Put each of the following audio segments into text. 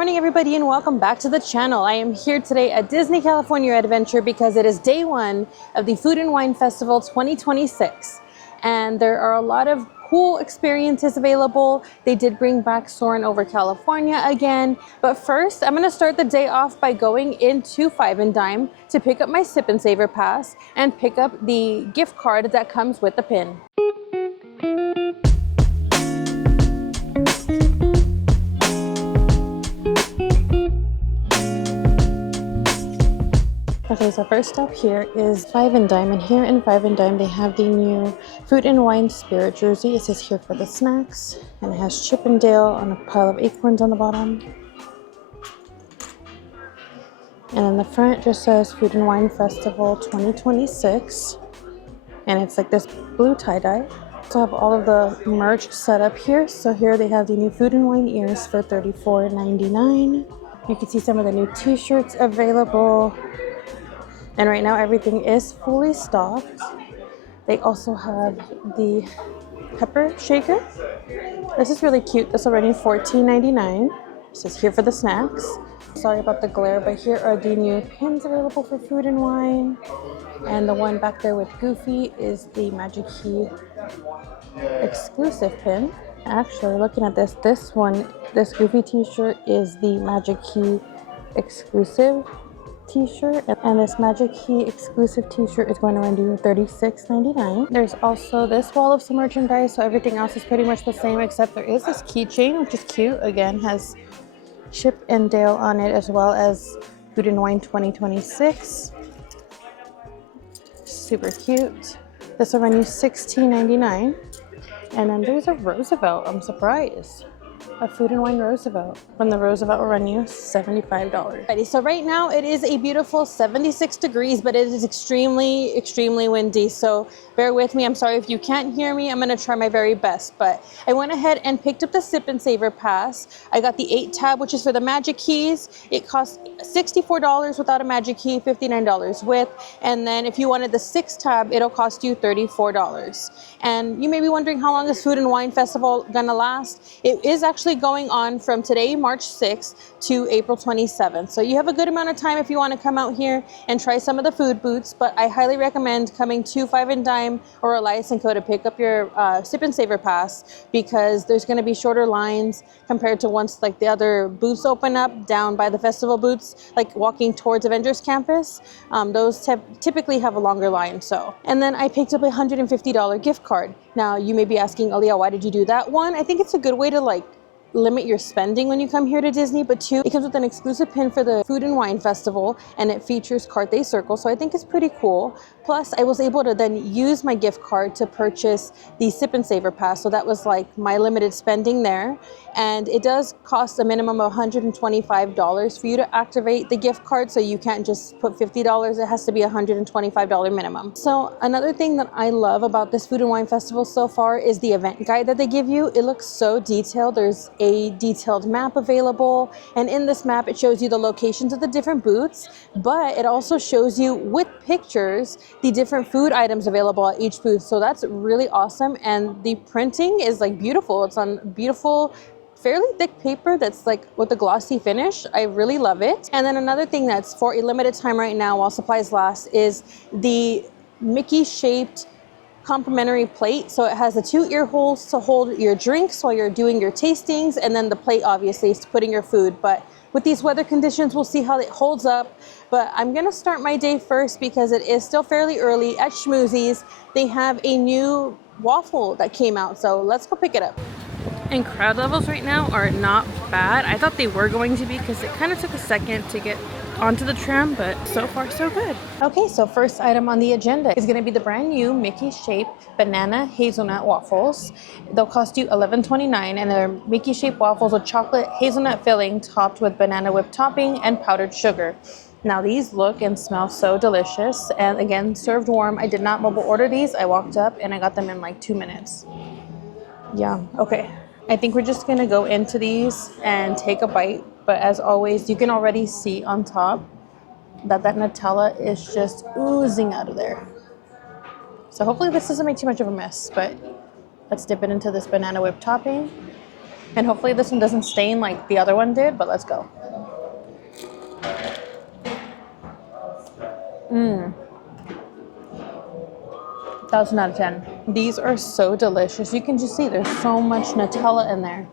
morning everybody and welcome back to the channel. I am here today at Disney California Adventure because it is day one of the Food and Wine Festival 2026 and there are a lot of cool experiences available. They did bring back Soarin' Over California again, but first I'm going to start the day off by going into Five and Dime to pick up my Sip and Savor pass and pick up the gift card that comes with the pin. Okay, so first stop here is Five and Dime, and here in Five and Dime they have the new Food and Wine Spirit jersey. It says here for the snacks, and it has Chip and Dale on a pile of acorns on the bottom. And then the front just says Food and Wine Festival 2026, and it's like this blue tie-dye. So I have all of the merch set up here. So here they have the new Food and Wine ears for $34.99. You can see some of the new t-shirts available. And right now everything is fully stocked. They also have the pepper shaker. This is really cute. This already $14.99. This is here for the snacks. Sorry about the glare, but here are the new pins available for Food and Wine. And the one back there with Goofy is the Magic Key exclusive pin. Actually, looking at this Goofy t-shirt is the Magic Key exclusive t-shirt, and this Magic Key exclusive t-shirt is going to run you $36.99. There's also this wall of some merchandise, so everything else is pretty much the same, except there is this keychain, which is cute. Again, has Chip and Dale on it, as well as Food and Wine 2026. Super cute. This will run you $16.99. And then there's a Roosevelt. I'm surprised. A Food and Wine Roosevelt. From the Roosevelt will run you $75. Alrighty, so right now it is a beautiful 76 degrees, but it is extremely windy. So bear with me. I'm sorry if you can't hear me. I'm going to try my very best. But I went ahead and picked up the Sip and Savor pass. I got the 8 tab, which is for the Magic Keys. It costs $64 without a Magic Key, $59 with. And then if you wanted the 6 tab, it'll cost you $34. And you may be wondering, how long is Food and Wine Festival gonna last? It is actually going on from today, March 6th to April 27th. So you have a good amount of time if you want to come out here and try some of the food booths, but I highly recommend coming to Five and Dime or Elias & Co to pick up your Sip and Savor pass, because there's going to be shorter lines compared to once like the other booths open up down by the festival booths, like walking towards Avengers Campus. Those typically have a longer line. So, and then I picked up a $150 gift card. Now you may be asking, Aaliyah, why did you do that? One, I think it's a good way to like limit your spending when you come here to Disney, but 2, it comes with an exclusive pin for the Food and Wine Festival, and it features Carthay Circle, so I think it's pretty cool. Plus, I was able to then use my gift card to purchase the Sip and Savor pass, so that was like my limited spending there. And it does cost a minimum of $125 for you to activate the gift card, so you can't just put $50. It has to be a $125 minimum. So another thing that I love about this Food and Wine Festival so far is the event guide that they give you. It looks so detailed. There's a detailed map available, and in this map it shows you the locations of the different booths, but it also shows you with pictures the different food items available at each booth. So that's really awesome, and the printing is like beautiful. It's on beautiful, fairly thick paper that's like with a glossy finish. I really love it. And then another thing that's for a limited time right now while supplies last is the Mickey shaped complimentary plate. So it has the 2 ear holes to hold your drinks while you're doing your tastings, and then the plate obviously is putting your food. But with these weather conditions, we'll see how it holds up. But I'm gonna start my day first because it is still fairly early. At Schmoozies, they have a new waffle that came out, so let's go pick it up. And crowd levels right now are not bad. I thought they were going to be because it kind of took a second to get onto the tram, but so far so good. Okay, so first item on the agenda is going to be the brand new Mickey shaped banana hazelnut waffles. They'll cost you $11.29, and they're Mickey shaped waffles with chocolate hazelnut filling topped with banana whipped topping and powdered sugar. Now these look and smell so delicious, and again, served warm. I did not mobile order these. I walked up and I got them in like 2 minutes. Yeah, okay. I think we're just gonna go into these and take a bite, but as always, you can already see on top that Nutella is just oozing out of there. So hopefully this doesn't make too much of a mess, but let's dip it into this banana whipped topping. And hopefully this one doesn't stain like the other one did, but let's go. 1000 out of 10. These are so delicious. You can just see there's so much Nutella in there.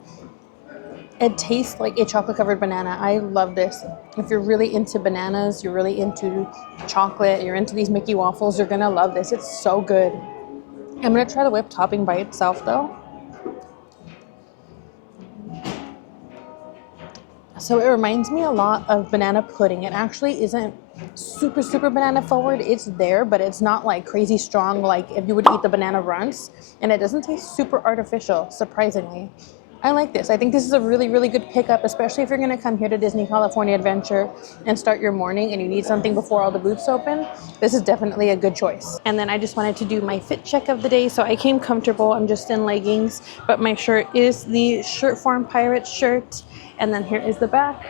It tastes like a chocolate covered banana. I love this. If you're really into bananas, you're really into chocolate, you're into these Mickey waffles, you're gonna love this. It's so good. I'm gonna try the whipped topping by itself though. So it reminds me a lot of banana pudding. It actually isn't super banana forward. It's there, but it's not like crazy strong like if you would eat the banana runts. And it doesn't taste super artificial, surprisingly. I like this. I think this is a really good pickup, especially if you're gonna come here to Disney California Adventure and start your morning and you need something before all the booths open. This is definitely a good choice. And then I just wanted to do my fit check of the day. So I came comfortable. I'm just in leggings, but my shirt is the Shirt Farm Pirate shirt. And then here is the back.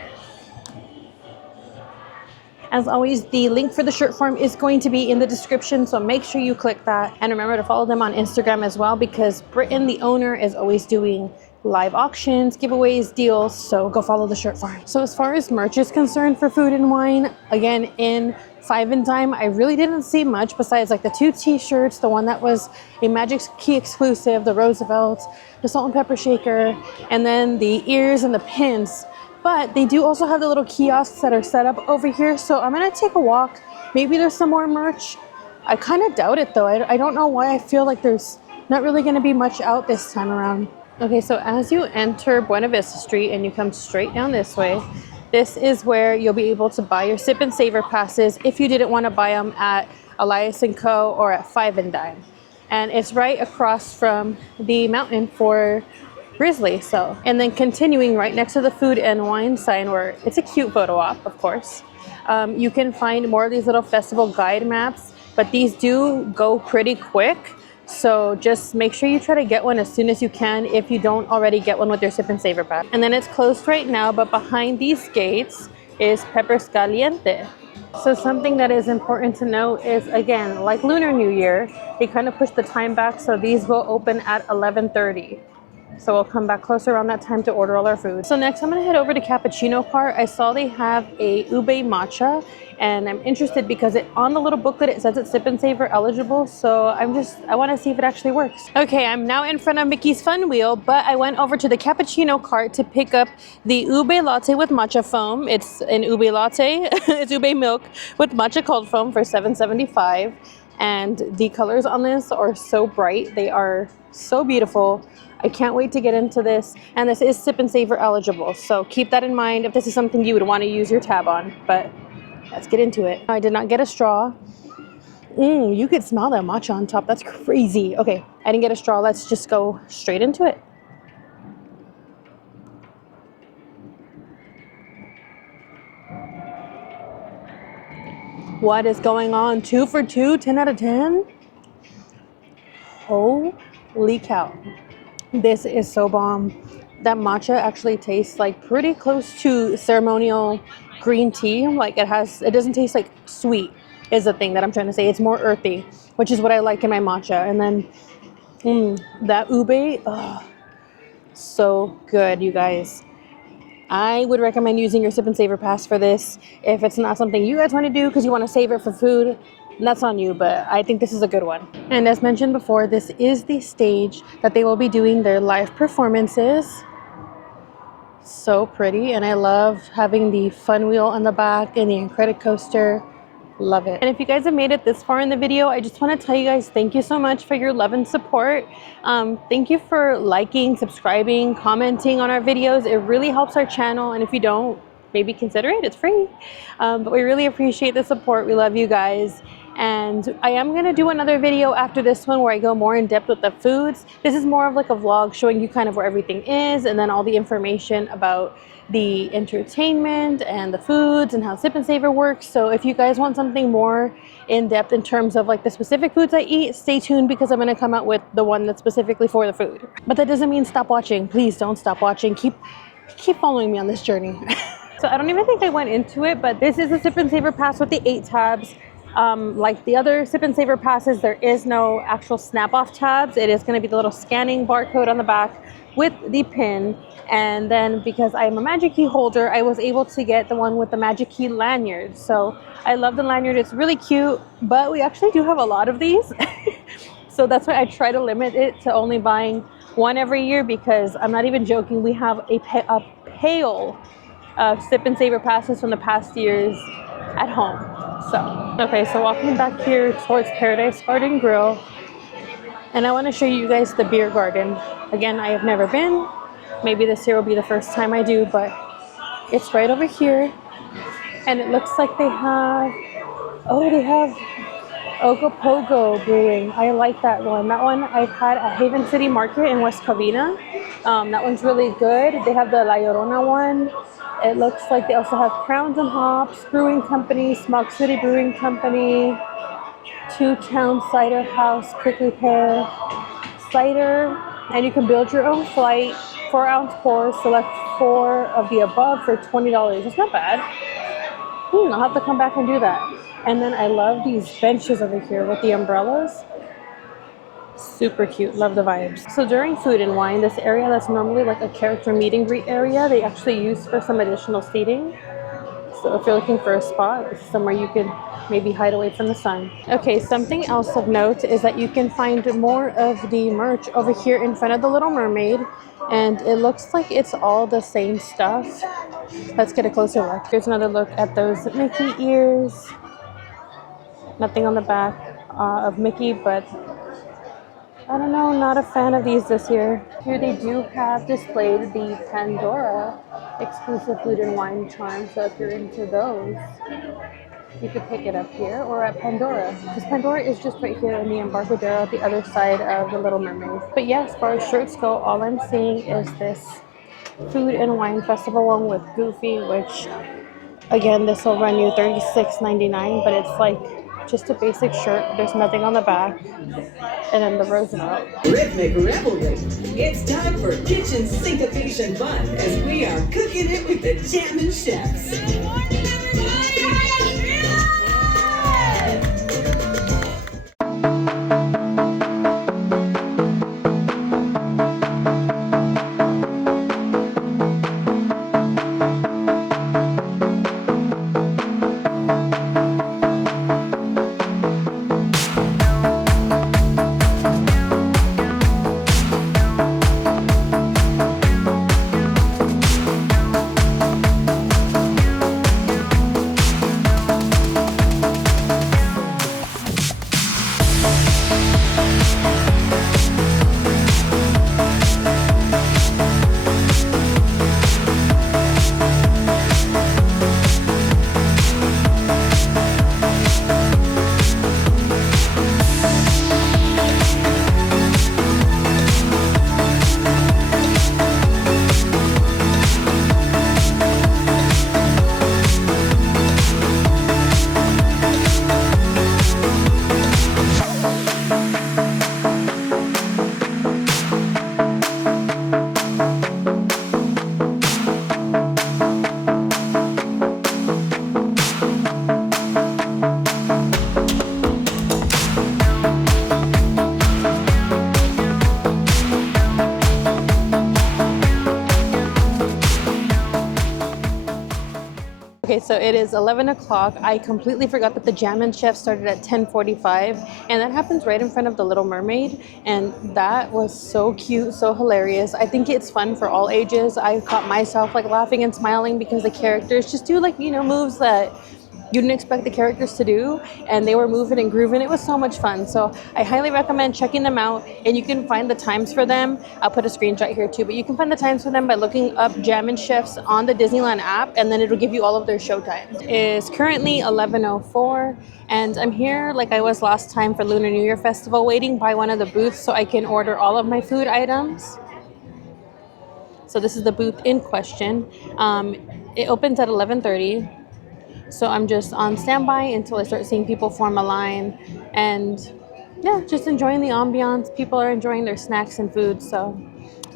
As always, the link for the Shirt Farm is going to be in the description, so make sure you click that. And remember to follow them on Instagram as well, because Britton, the owner, is always doing live auctions, giveaways, deals, so go follow the Shirt Farm. So as far as merch is concerned for food and wine, again, in Five and Dime, I really didn't see much besides like the 2 t-shirts, the one that was a Magic Key exclusive, the Roosevelt, the salt and pepper shaker, and then the ears and the pins. But they do also have the little kiosks that are set up over here, so I'm gonna take a walk. Maybe there's some more merch. I kind of doubt it though. I don't know why I feel like there's not really gonna be much out this time around. Okay, so as you enter Buena Vista Street and you come straight down this way, this is where you'll be able to buy your Sip and Savor passes if you didn't want to buy them at Elias & Co. or at Five and Dime. And it's right across from the mountain for Grizzly. So, and then continuing right next to the food and wine sign, where it's a cute photo op, of course. You can find more of these little festival guide maps, but these do go pretty quick. So just make sure you try to get one as soon as you can if you don't already get one with your Sip and Savor pack. And then it's closed right now, but behind these gates is Peppers Caliente. So something that is important to note is, again, like Lunar New Year, they kind of push the time back, so these will open at 11:30. So we'll come back closer around that time to order all our food. So next I'm gonna head over to Cappuccino Cart. I saw they have a ube matcha, and I'm interested because on the little booklet it says it's Sip and Savor eligible. So I wanna see if it actually works. Okay, I'm now in front of Mickey's Fun Wheel, but I went over to the Cappuccino Cart to pick up the ube latte with matcha foam. It's an ube latte, it's ube milk with matcha cold foam for $7.75. And the colors on this are so bright. They are so beautiful. I can't wait to get into this. And this is Sip and Savor eligible, so keep that in mind if this is something you would want to use your tab on. But let's get into it. I did not get a straw. You could smell that matcha on top. That's crazy. Okay, I didn't get a straw. Let's just go straight into it. What is going on? 2 for 2, 10 out of 10? Holy cow. This is so bomb. That matcha actually tastes like pretty close to ceremonial green tea. Like it doesn't taste like sweet is the thing that I'm trying to say. It's more earthy, which is what I like in my matcha. And then that ube, so good, you guys. I would recommend using your Sip and Savor pass for this. If it's not something you guys want to do because you want to save it for food, that's on you, but I think this is a good one. And as mentioned before, this is the stage that they will be doing their live performances. So pretty, and I love having the fun wheel on the back and the Incredicoaster coaster. Love it. And if you guys have made it this far in the video, I just want to tell you guys thank you so much for your love and support. Thank you for liking, subscribing, commenting on our videos. It really helps our channel, and if you don't, maybe consider it. It's free. But we really appreciate the support. We love you guys. And I am going to do another video after this one where I go more in depth with the foods. This is more of like a vlog showing you kind of where everything is, and then all the information about the entertainment and the foods and how Sip and Savor works. So if you guys want something more in depth in terms of like the specific foods I eat, stay tuned, because I'm going to come out with the one that's specifically for the food. But that doesn't mean stop watching. Please don't stop watching. Keep following me on this journey. So I don't even think I went into it, but this is a Sip and Savor pass with the 8 tabs. Like the other Sip and Savor passes, there is no actual snap-off tabs. It is going to be the little scanning barcode on the back with the pin. And then because I'm a magic key holder, I was able to get the one with the magic key lanyard. So I love the lanyard. It's really cute, but we actually do have a lot of these. So that's why I try to limit it to only buying one every year, because I'm not even joking. We have a pail of sip and savor passes from the past years at home. So, okay, so walking back here towards Paradise Garden Grill, and I want to show you guys the beer garden. Again, I have never been. Maybe this year will be the first time I do, but it's right over here. And it looks like they have Ogopogo Brewing. I like that one. That one I've had at Haven City Market in West Covina. That one's really good. They have the La Llorona one. It looks like they also have Crowns and Hops Brewing Company, Smog City Brewing Company, Two Town Cider House, Prickly Pear Cider, and you can build your own flight. 4-ounce pours, select 4 of the above for $20. It's not bad. I'll have to come back and do that. And then I love these benches over here with the umbrellas. Super cute. Love the vibes. So during Food and Wine, this area that's normally like a character meet and greet area, they actually use for some additional seating. So if you're looking for a spot, this is somewhere you could maybe hide away from the sun. Okay, something else of note is that you can find more of the merch over here in front of the Little Mermaid. And it looks like it's all the same stuff. Let's get a closer look. Here's another look at those Mickey ears. Nothing on the back of Mickey, but I don't know, not a fan of these this year. Here they do have displayed the Pandora exclusive Food and Wine charm, so if you're into those, you could pick it up here or at Pandora, because Pandora is just right here in the Embarcadero, the other side of the Little Mermaid. But yeah, as far as shirts go, all I'm seeing is this Food and Wine Festival one with Goofy, which again, this will run you $36.99, but it's like just a basic shirt. There's nothing on the back. And then the Roosevelt. Rhythmic revelry. It's time for kitchen syncopation fun as we are cooking it with the Jammin Chefs. Good morning, everybody! Okay, so it is 11 o'clock. I completely forgot that the Jammin Chefs started at 10:45, and that happens right in front of the Little Mermaid, and that was so cute, so hilarious. I think it's fun for all ages. I caught myself like laughing and smiling because the characters just do like, moves that you didn't expect the characters to do, and they were moving and grooving. It was so much fun. So I highly recommend checking them out, and you can find the times for them. I'll put a screenshot here too, but you can find the times for them by looking up Jammin Chefs on the Disneyland app, and then it'll give you all of their show times. It's currently 11:04, and I'm here like I was last time for Lunar New Year Festival, waiting by one of the booths so I can order all of my food items. So this is the booth in question. It opens at 11:30. So I'm just on standby until I start seeing people form a line, and yeah, just enjoying the ambiance. People are enjoying their snacks and food, so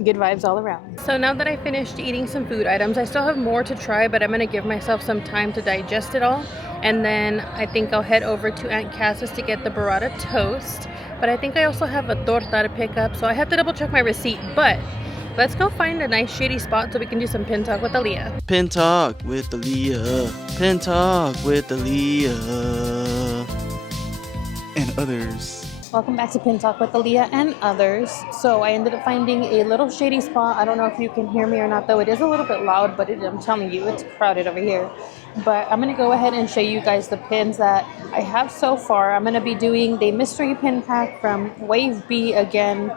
good vibes all around. So now that I finished eating some food items, I still have more to try, but I'm gonna give myself some time to digest it all. And then I think I'll head over to Aunt Cass's to get the burrata toast. But I think I also have a torta to pick up, so I have to double check my receipt. But Let's go find a nice shady spot so we can do some pin talk with Aaliyah. Pin talk with Aaliyah. Pin talk with Aaliyah. And others. Welcome back to Pin Talk with Aaliyah and others. So I ended up finding a little shady spot. I don't know if you can hear me or not, though. It is a little bit loud, but I'm telling you, it's crowded over here. But I'm going to go ahead and show you guys the pins that I have so far. I'm going to be doing the mystery pin pack from Wave B again.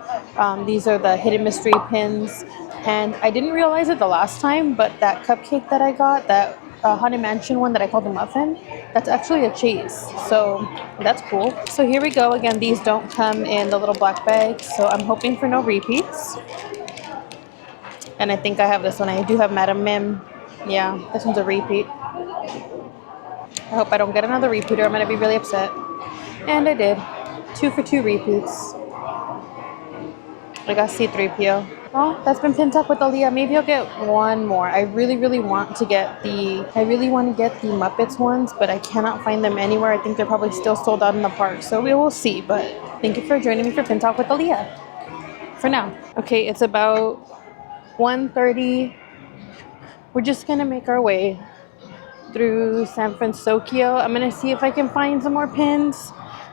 These are the hidden mystery pins. And I didn't realize it the last time, but that cupcake that I got, that Haunted Mansion one that I called a muffin, that's actually a cheese, so that's cool. So here we go again. These don't come in the little black bag, so I'm hoping for no repeats. And I think I have this one. I do have Madam Mim. Yeah, this one's a repeat. I hope I don't get another repeat or I'm gonna be really upset. And I did. 2 for 2 repeats. I got C3PO. Well, that's been Pin Talk with Aaliyah. Maybe I'll get one more. I really want to get the Muppets ones, but I cannot find them anywhere. I think they're probably still sold out in the park, so we will see. But thank you for joining me for Pin Talk with Aaliyah. For now. Okay, it's about 1:30. We're just gonna make our way through San Francisco. I'm gonna see if I can find some more pins.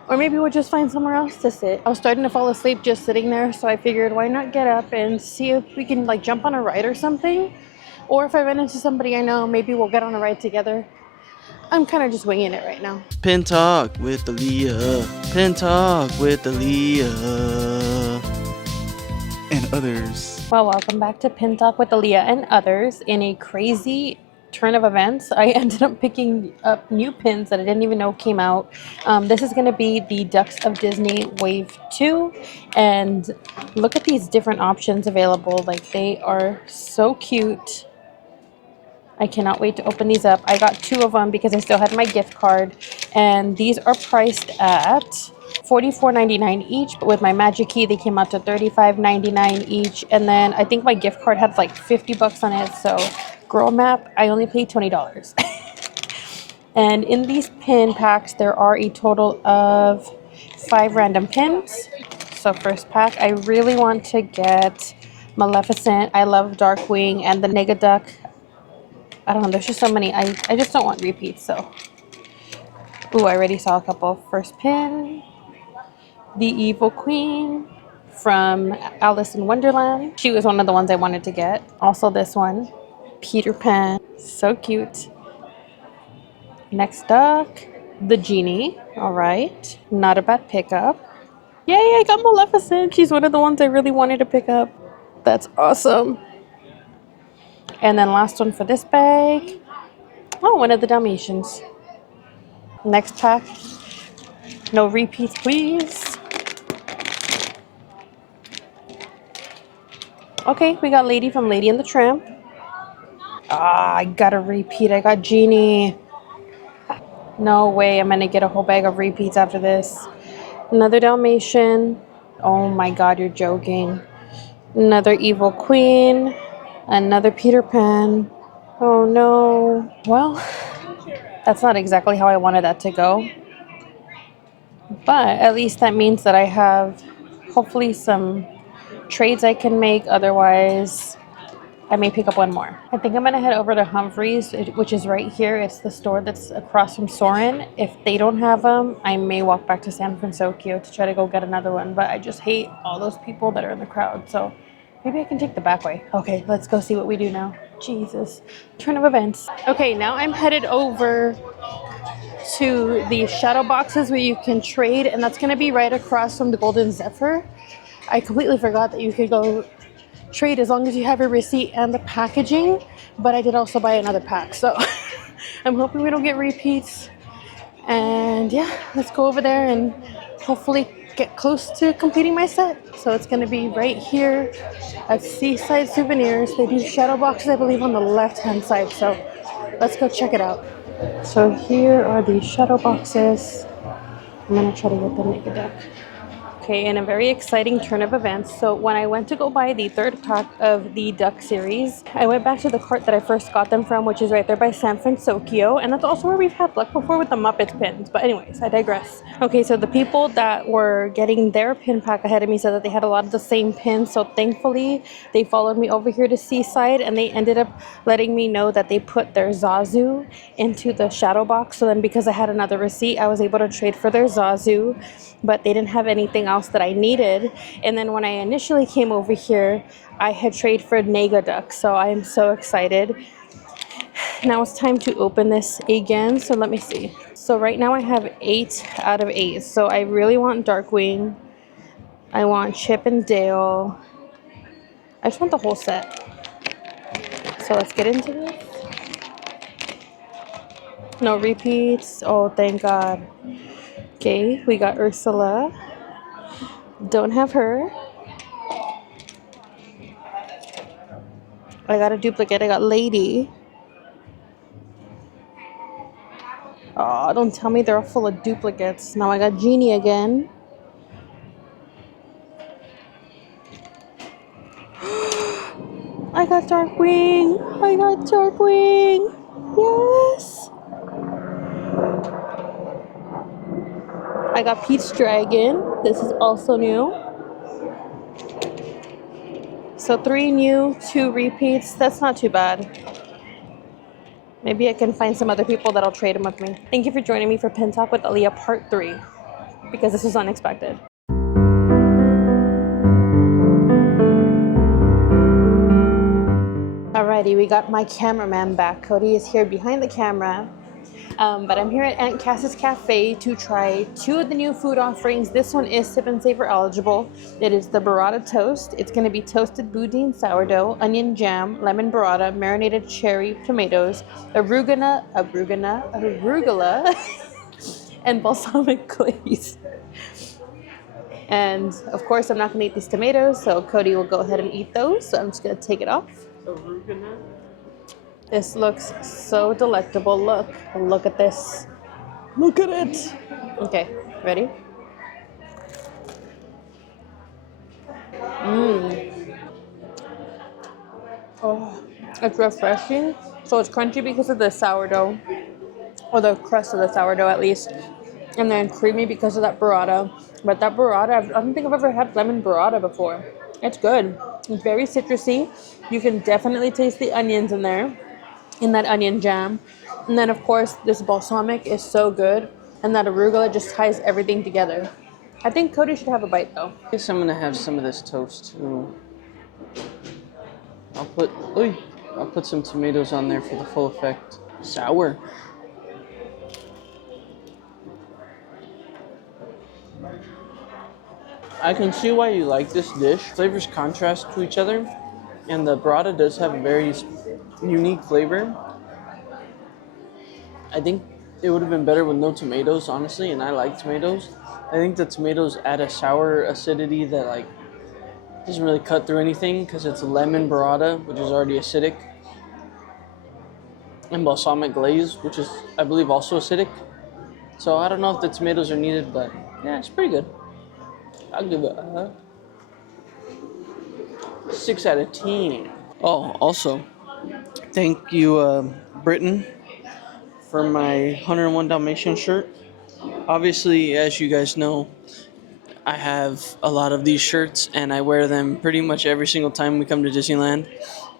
Or maybe we'll just find somewhere else to sit. I was starting to fall asleep just sitting there, so I figured why not get up and see if we can like jump on a ride or something. Or if I run into somebody I know, maybe we'll get on a ride together. I'm kind of just winging it right now. Pin talk with Aaliyah. Pin talk with Aaliyah. And others. Well, welcome back to Pin Talk with Aaliyah and others. In a crazy turn of events, I ended up picking up new pins that I didn't even know came out. This is going to be the Ducks of Disney Wave 2, and look at these different options available. Like, they are so cute. I cannot wait to open these up. I got 2 of them because I still had my gift card, and these are priced at $44.99 each, but with my magic key they came out to $35.99 each, and then I think my gift card had like $50 on it, so girl map, I only paid $20. And in these pin packs there are a total of 5 random pins. So first pack, I really want to get Maleficent, I love Darkwing, and the Negaduck. I don't know, there's just so many. I just don't want repeats, so. Ooh, I already saw a couple. First pin, the Evil Queen from Alice in Wonderland. She was one of the ones I wanted to get. Also this one, Peter Pan, so cute. Next up, the Genie. All right, not a bad pickup. Yay, I got Maleficent. She's one of the ones I really wanted to pick up. That's awesome. And then last one for this bag. Oh, one of the Dalmatians. Next pack. No repeats, please. Okay, we got Lady from Lady and the Tramp. Ah, I got a repeat. I got Genie. No way I'm gonna get a whole bag of repeats after this. Another Dalmatian. Oh my god, you're joking. Another Evil Queen. Another Peter Pan. Oh no. Well, that's not exactly how I wanted that to go. But at least that means that I have hopefully some trades I can make. Otherwise, I may pick up one more. I think I'm gonna head over to Humphreys, which is right here. It's the store that's across from Soarin'. If they don't have them, I may walk back to San Francisco to try to go get another one. But I just hate all those people that are in the crowd. So maybe I can take the back way. Okay, let's go see what we do now. Jesus, turn of events. Okay, now I'm headed over to the shadow boxes where you can trade, and that's gonna be right across from the Golden Zephyr. I completely forgot that you could go trade as long as you have your receipt and the packaging, but I did also buy another pack, so I'm hoping we don't get repeats. And yeah, let's go over there and hopefully get close to completing my set. So it's gonna be right here at Seaside Souvenirs. They do shadow boxes, I believe, on the left-hand side, so let's go check it out. So here are the shadow boxes. I'm gonna try to get the Negaduck. Okay, and a very exciting turn of events. So when I went to go buy the third pack of the duck series, I went back to the cart that I first got them from, which is right there by San Francisco, and that's also where we've had luck before with the Muppets pins. But anyways, I digress. Okay, so the people that were getting their pin pack ahead of me said that they had a lot of the same pins, so thankfully they followed me over here to Seaside, and they ended up letting me know that they put their Zazu into the shadow box. So then because I had another receipt, I was able to trade for their Zazu, but they didn't have anything else that I needed. And then when I initially came over here, I had traded for Nega Duck, so I am so excited. Now it's time to open this again, so let me see. So right now I have 8 out of 8, so I really want Darkwing. I want Chip and Dale. I just want the whole set. So let's get into this. No repeats. Oh, thank God. Okay, we got Ursula. Don't have her. I got a duplicate. I got Lady. Oh, don't tell me they're all full of duplicates. Now I got Genie again. I got Darkwing. I got Darkwing. Yes. I got Pete's Dragon. This is also new. So 3 new, 2 repeats. That's not too bad. Maybe I can find some other people that'll trade them with me. Thank you for joining me for Pin Talk with Aaliyah Part 3, because this was unexpected. Alrighty, we got my cameraman back. Cody is here behind the camera. But I'm here at Aunt Cass's Cafe to try 2 of the new food offerings. This one is Sip and Savor eligible. It is the burrata toast. It's going to be toasted boudin sourdough, onion jam, lemon burrata, marinated cherry tomatoes, arugula, and balsamic glaze. And of course, I'm not going to eat these tomatoes, so Cody will go ahead and eat those. So I'm just going to take it off. Arugula? This looks so delectable. Look at this. Look at it. Okay, ready? Oh, it's refreshing. So it's crunchy because of the sourdough, or the crust of the sourdough at least. And then creamy because of that burrata. But that burrata, I don't think I've ever had lemon burrata before. It's good. It's very citrusy. You can definitely taste the onions in there, in that onion jam. And then of course this balsamic is so good, and that arugula just ties everything together. I think Cody should have a bite though. I guess I'm gonna have some of this toast too. I'll put some tomatoes on there for the full effect. Sour. I can see why you like this dish. Flavors contrast to each other, and the burrata does have a very unique flavor. I think it would have been better with no tomatoes, honestly, and I like tomatoes. I think the tomatoes add a sour acidity that like doesn't really cut through anything because it's a lemon burrata, which is already acidic, and balsamic glaze, which is, I believe, also acidic. So I don't know if the tomatoes are needed, but yeah, it's pretty good. I'll give it a 6 out of 10. Oh, also, thank you, Britain, for my 101 Dalmatian shirt. Obviously, as you guys know, I have a lot of these shirts, and I wear them pretty much every single time we come to Disneyland.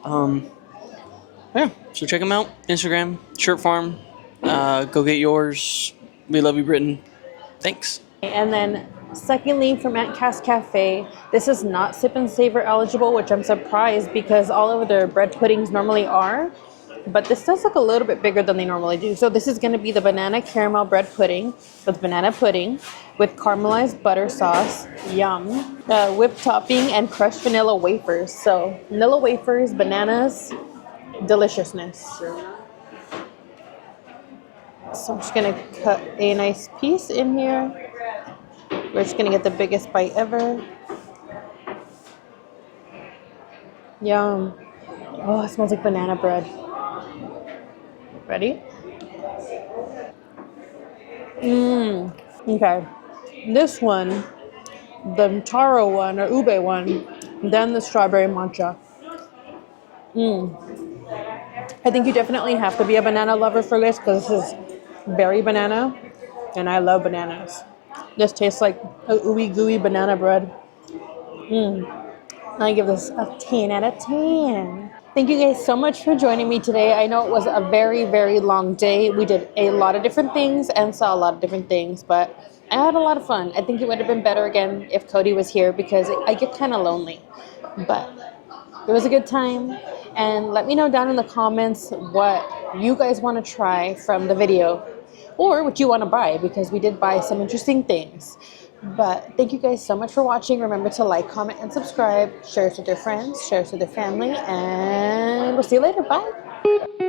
Yeah, so check them out. Instagram, Shirt Farm. Go get yours. We love you, Britain. Thanks. And then secondly, from Aunt Cass Cafe, this is not Sip and Savor eligible, which I'm surprised because all of their bread puddings normally are. But this does look a little bit bigger than they normally do. So this is going to be the banana caramel bread pudding with banana pudding with caramelized butter sauce, yum, whipped topping, and crushed vanilla wafers. So vanilla wafers, bananas, deliciousness. So I'm just going to cut a nice piece in here. We're just going to get the biggest bite ever. Yum. Oh, it smells like banana bread. Ready? Okay. This one the taro one or ube one, then the strawberry matcha. I think you definitely have to be a banana lover for this because this is very banana, and I love bananas. This tastes like a ooey gooey banana bread. I give this a 10 out of 10. Thank you guys so much for joining me today. I know it was a very, very long day. We did a lot of different things and saw a lot of different things, but I had a lot of fun. I think it would have been better again if Cody was here because I get kind of lonely. But it was a good time. And let me know down in the comments what you guys want to try from the video or what you want to buy because we did buy some interesting things. But thank you guys so much for watching. Remember to like, comment, and subscribe. Share us with your friends, share us with your family, and we'll see you later. Bye.